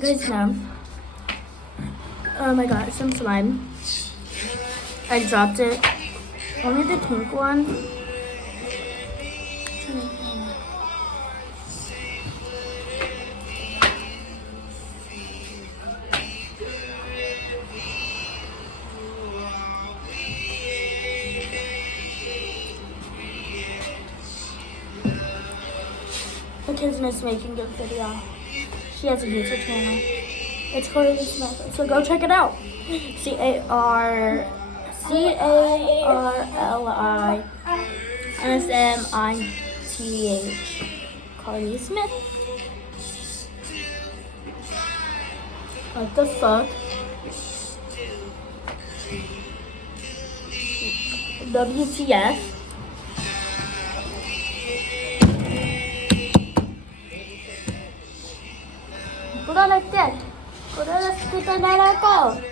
Guys, now, I got some slime. I dropped it. Only the pink one. The kids miss making good video. She has a YouTube channel. It's Carly Smith. So go check it out. CarlySmith. Carly Smith. What the fuck? WTF? Put on like that. Put on like that.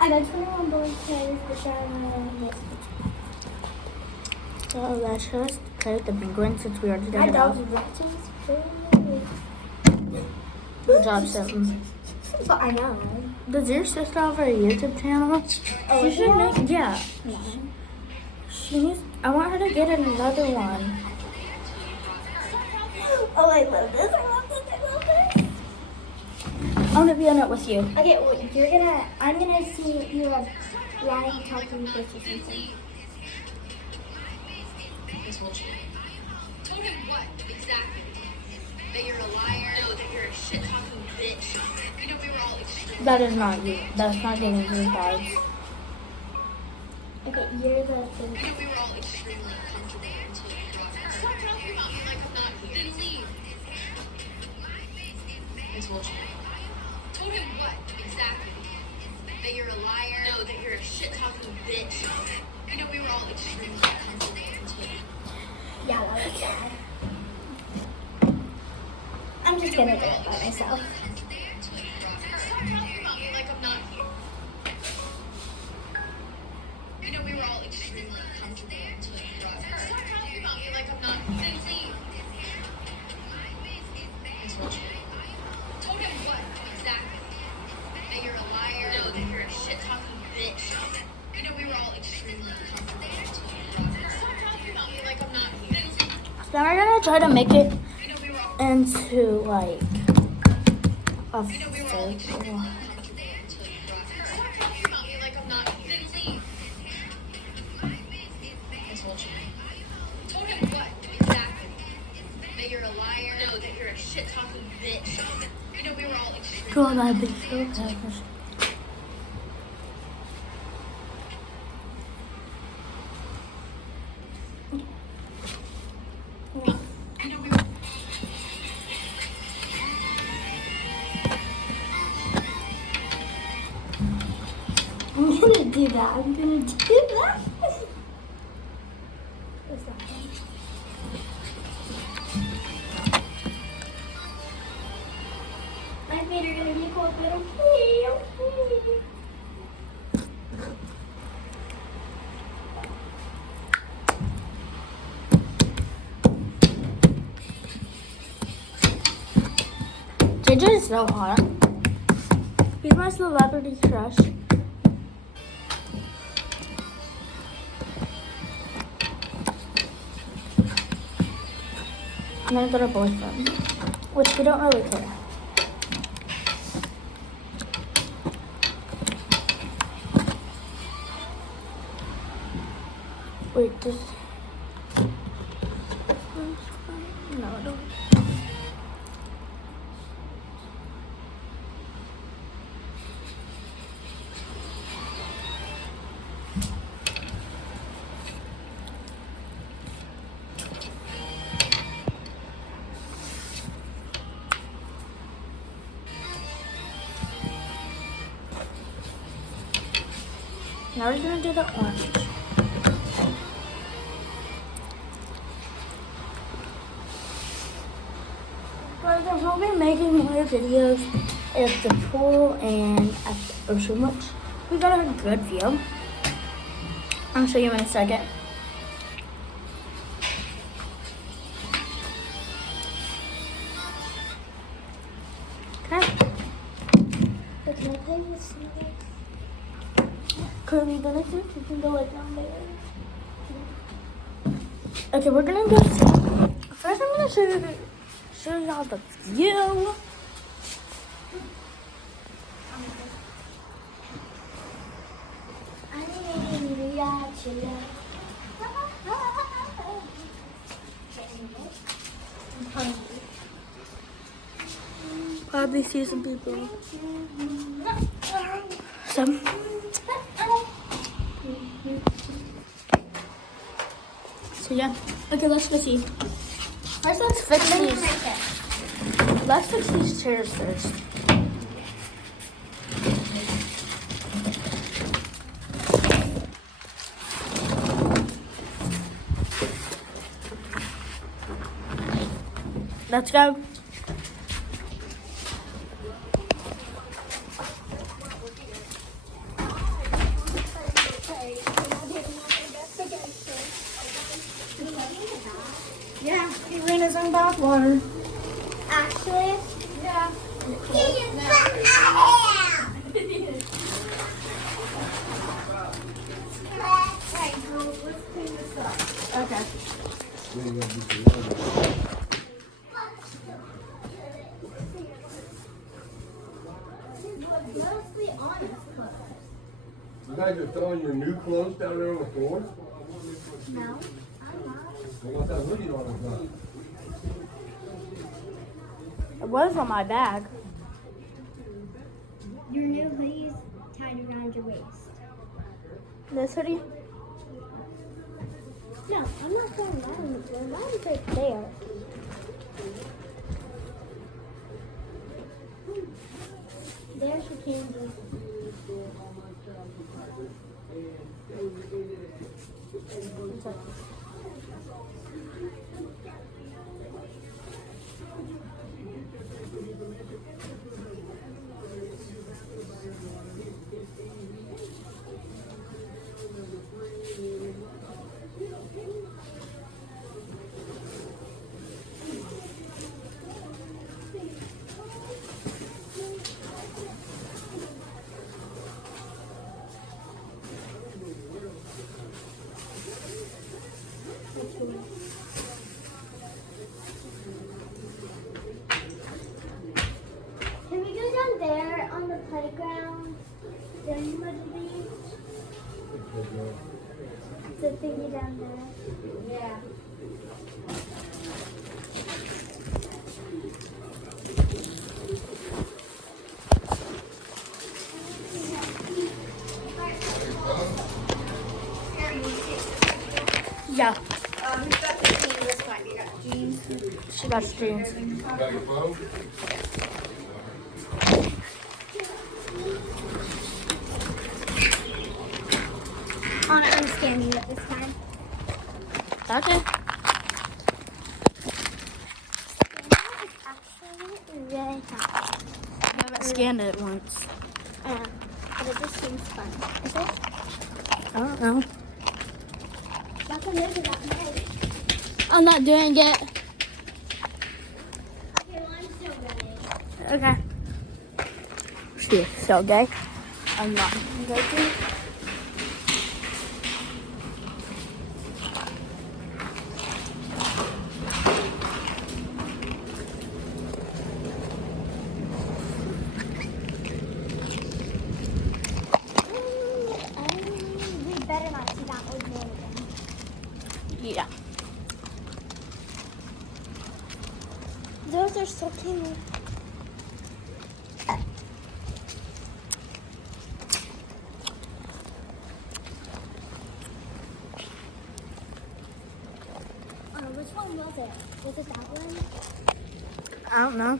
I got 21 boys players for Charlotte. So let's just play with the penguin since we already done it all. Good job, Sim. But I know. Does your sister have a YouTube channel? Oh, She should make, yeah. No. She needs, I want her to get another one. Oh, I love this. I love this. I love this. I want to be on it with you. Okay, well, I'm gonna see you as lying, talking, bitch or something. Told him what, exactly? That you're a liar? No, that you're a shit-talking bitch. You know, we were all extremely... That is not you. That's not getting you vibes. Okay, you're the thing. You know, we were all extremely uncomfortable until you dropped her. Stop talking about me like I'm not here. Then leave. I told you. Told him what, exactly? That you're a liar? No, that you're a shit-talking bitch. You know, we were all extremely uncomfortable until you... Yeah, that was bad. I'm just gonna do it by myself. Stop talking about me like I'm not here. You know, we were all extremely uncomfortable until you dropped her. Stop talking about me like I'm not here. Then leave. I told you. Told him what, exactly? That you're a liar? No, that you're a shit-talking bitch. You know, we were all extremely uncomfortable until you dropped her. Stop talking about me like I'm not here. Then leave. So now we're going to try to make it You know, we were all... into like a You know, we were all extremely circle. uncomfortable until you dropped her. Stop talking about me like I'm not here. Then leave. I told you. Told him what, exactly? That you're a liar? No, that you're a shit-talking bitch. You know, we were all extremely... Go on, I've been so bad. You know, we were... I'm gonna do that. I'm gonna do that. What's that? My feet are gonna be cold, but okay, okay. JJ is so hot. He's my celebrity crush. And I got a boyfriend, which we don't really care. Wait, this... No, I don't. Now we're gonna do the orange. But we'll be making more videos at the pool and at the ocean, which we got a good view. I'll show you in a second. play with snakes. Curly, the next week you can go like down there. Okay, we're gonna go. First, I'm gonna show y'all the view. Probably see some people. Some. So yeah. Okay, let's go see. First, let's fix these. Let's fix these chairs first. Let's go. Yeah, he ran his own bathwater. Actually, Yeah. Okay. mostly honest clothes. You guys are throwing your new clothes down there on the floor? No, I'm not. I want that hoodie on or not? It was on my bag. Your new hoodie's tied around your waist. This hoodie? No, I'm not throwing that on the floor. Mine's right there. There's your candy. Can we go down there on the playground? Then what do these? The thingy down there. Yeah. Yeah. Who's got the jeans this time? You got jeans? She got jeans. Got your phone? Anna, I'm scanning it this time. Okay. It's actually really fast. I haven't scanned it once. But it just seems fun. Is it? I don't know. That's a movie that night. I'm not doing it. Okay, well, I'm still ready. Okay. She's so gay. I'm not gay too. We better not see that old man again. Yeah. Those are so cute. Which one was it? Was it that one? I don't know.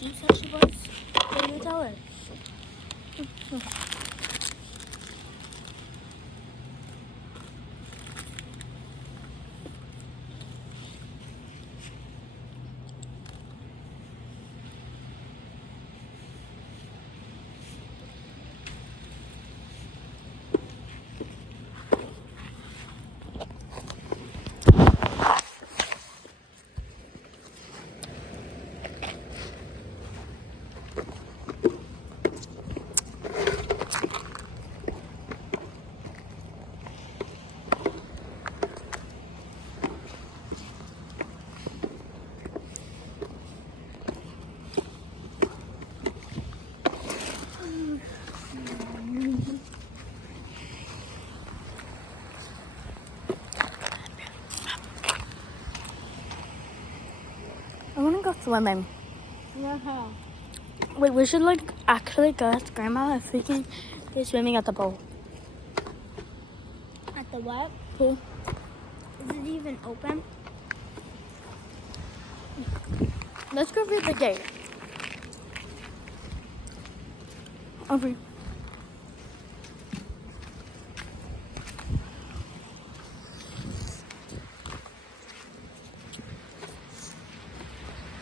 You said she was. What did you tell her? swimming. Uh-huh. Wait, we should like actually go ask Grandma if we can go swimming at the pool. At the what? Pool. Is it even open? Let's go through the gate. Over.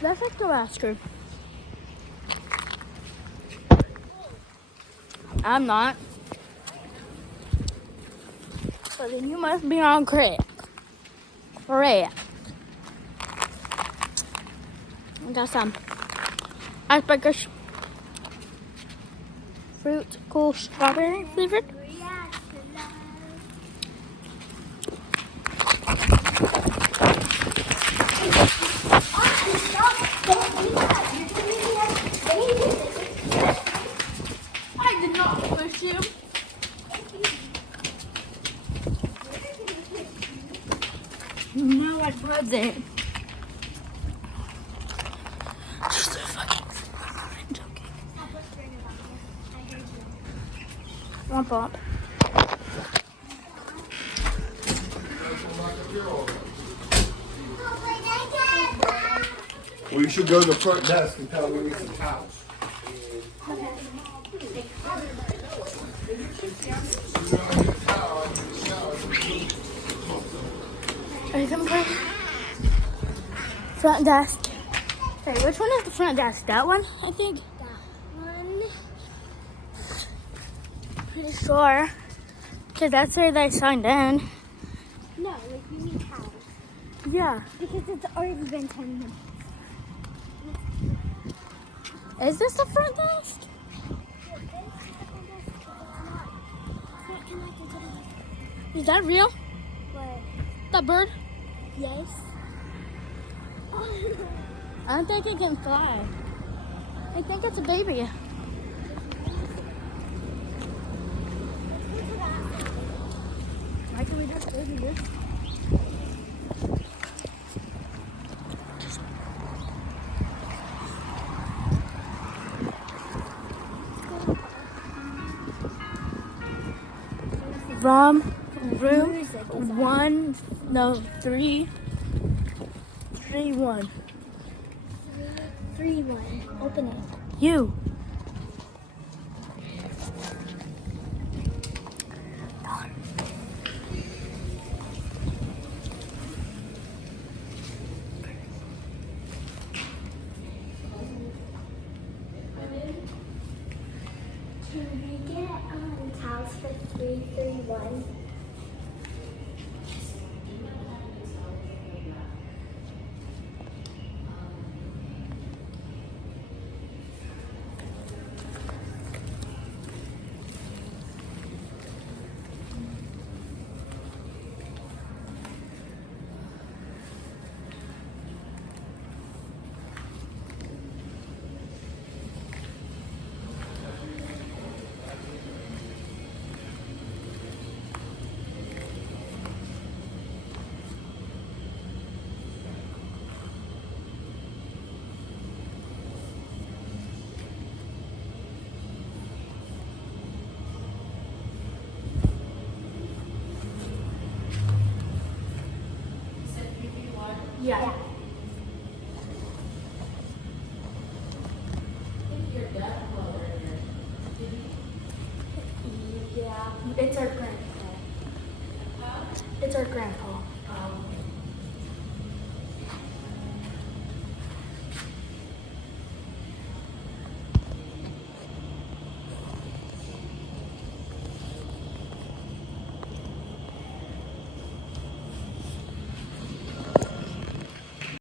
Let's like go ask her. I'm not. But then you must be on correct. Correct. I got some icebreakers. Fruit, cool, strawberry flavored. I did not push you. No, I wasn't. She's so fucking. I'm joking. Womp womp. Well, you should go to the front desk and tell them we need some towels. Are you coming quick? Front desk. Okay, which one is the front desk? That one, I think. That one. Pretty sure. Because that's where they signed in. No, like you need towels. Yeah. Because it's already been 10 minutes. Is this the front desk? Is that real? What? That bird? Yes. I don't think it can fly. I think it's a baby. Why can we just go to this? From room Music is on. 1, no, 3, 3, 1. 3, 1. Open it. You. Can we get towels for 3, 3, 1? Yeah. Yeah. It's our grandpa. It's our grandpa.